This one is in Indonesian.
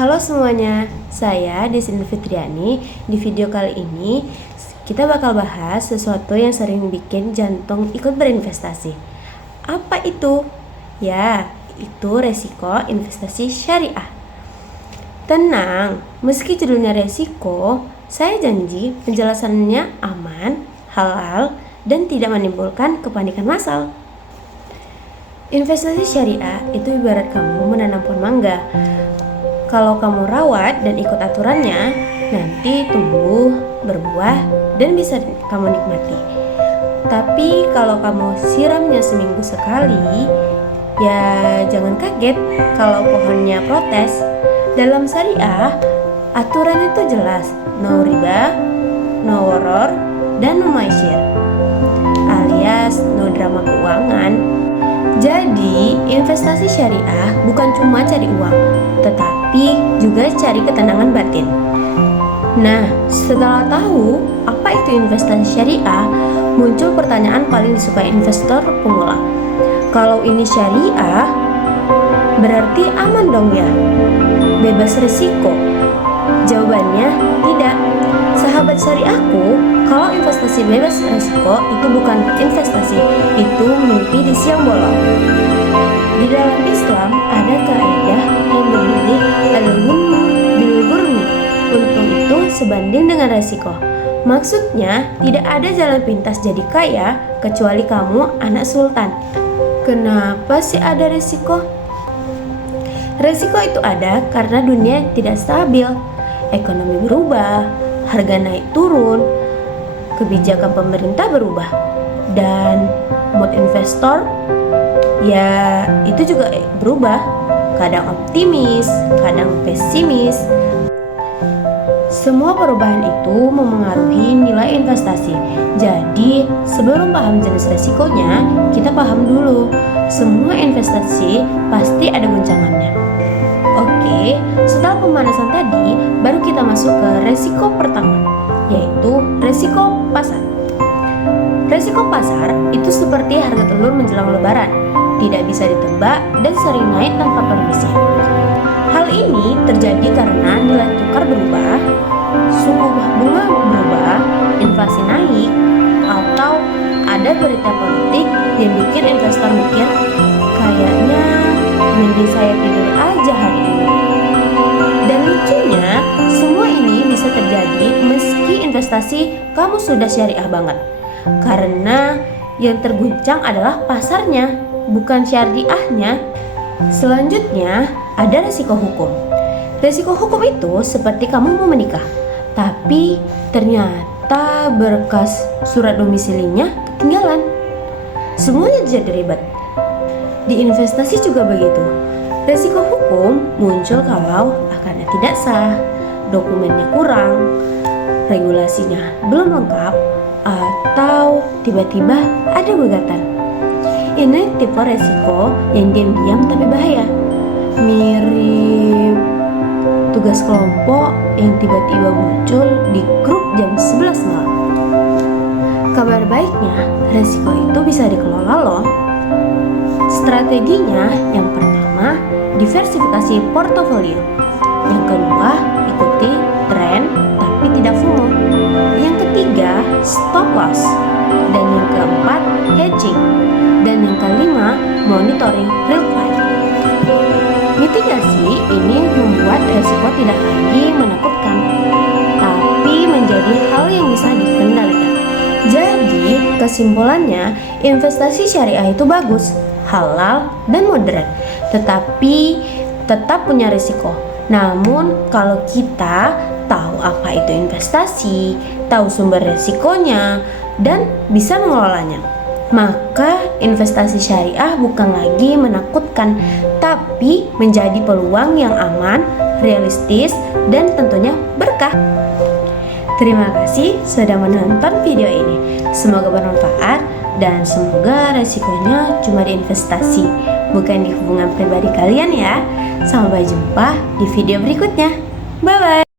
Halo semuanya, saya Desini Fitriani. Di video kali ini kita bakal bahas sesuatu yang sering bikin jantung ikut berinvestasi. Apa itu? Ya, itu resiko investasi syariah. Tenang, meski judulnya resiko, saya janji penjelasannya aman, halal, dan tidak menimbulkan kepanikan massal. Investasi syariah itu ibarat kamu menanam pohon mangga. Kalau kamu rawat dan ikut aturannya, nanti tumbuh, berbuah, dan bisa kamu nikmati. Tapi kalau kamu siramnya seminggu sekali, ya jangan kaget kalau pohonnya protes. Dalam syariah, aturan itu jelas, no riba, no waror, dan no maisir, alias no drama keuangan. Jadi, investasi syariah bukan cuma cari uang, tetapi juga cari ketenangan batin. Nah, setelah tahu apa itu investasi syariah, muncul pertanyaan paling disukai investor pemula. Kalau ini syariah, berarti aman dong ya? Bebas risiko? Jawabannya tidak. Sahabat syariahku, kalau investasi bebas risiko itu bukan investasi, itu mimpi di siang bolong. Di dalam Islam ada kaidah yang berbunyi al-ghunmu bil-ghurmi. Untung itu sebanding dengan resiko. Maksudnya tidak ada jalan pintas jadi kaya kecuali kamu anak sultan. Kenapa sih ada resiko? Resiko itu ada karena dunia tidak stabil, ekonomi berubah, harga naik turun, kebijakan pemerintah berubah, dan mood investor ya itu juga berubah, kadang optimis, kadang pesimis. Semua perubahan itu memengaruhi nilai investasi. Jadi sebelum paham jenis resikonya, kita paham dulu semua investasi pasti ada guncangannya. Oke, setelah pemanasan tadi, baru kita masuk ke resiko pertama, yaitu resiko pasar. Resiko pasar itu seperti harga telur menjelang lebaran, tidak bisa ditebak dan sering naik tanpa permisi. Hal ini terjadi karena nilai tukar berubah, suku bunga berubah, inflasi naik, atau ada berita politik yang bikin investor mikir, kayaknya mending saya tidur aja hari ini. Dan lucunya, semua ini bisa terjadi meski investasi kamu sudah syariah banget. Karena yang terguncang adalah pasarnya, bukan syariahnya. Selanjutnya, ada resiko hukum. Resiko hukum itu seperti kamu mau menikah, tapi ternyata berkas surat domisilinya ketinggalan. Semuanya jadi ribet. Di investasi juga begitu. Resiko hukum muncul kalau akarnya tidak sah, dokumennya kurang, regulasinya belum lengkap, atau tiba-tiba ada gugatan. Ini tipe resiko yang diam-diam tapi bahaya. Mirip tugas kelompok yang tiba-tiba muncul di grup jam 11 malam. Kabar baiknya, resiko itu bisa dikelola loh. Strateginya yang pertama, diversifikasi portofolio. Yang kedua, ikuti tren tapi tidak FOMO. Yang ketiga, stop loss. Dan yang keempat, hedging. Dan yang kelima, monitoring real time. Mitigasi ini membuat resiko tidak lagi menakutkan, tapi menjadi hal yang bisa dikendalikan. Jadi, kesimpulannya, investasi syariah itu bagus, halal, dan moderat, tetapi tetap punya risiko. Namun, kalau kita tahu apa itu investasi, tahu sumber risikonya, dan bisa mengelolanya, maka investasi syariah bukan lagi menakutkan, tapi menjadi peluang yang aman, realistis, dan tentunya berkah. Terima kasih sudah menonton video ini. Semoga bermanfaat dan semoga resikonya cuma di investasi, bukan di hubungan pribadi kalian ya. Sampai jumpa di video berikutnya. Bye-bye.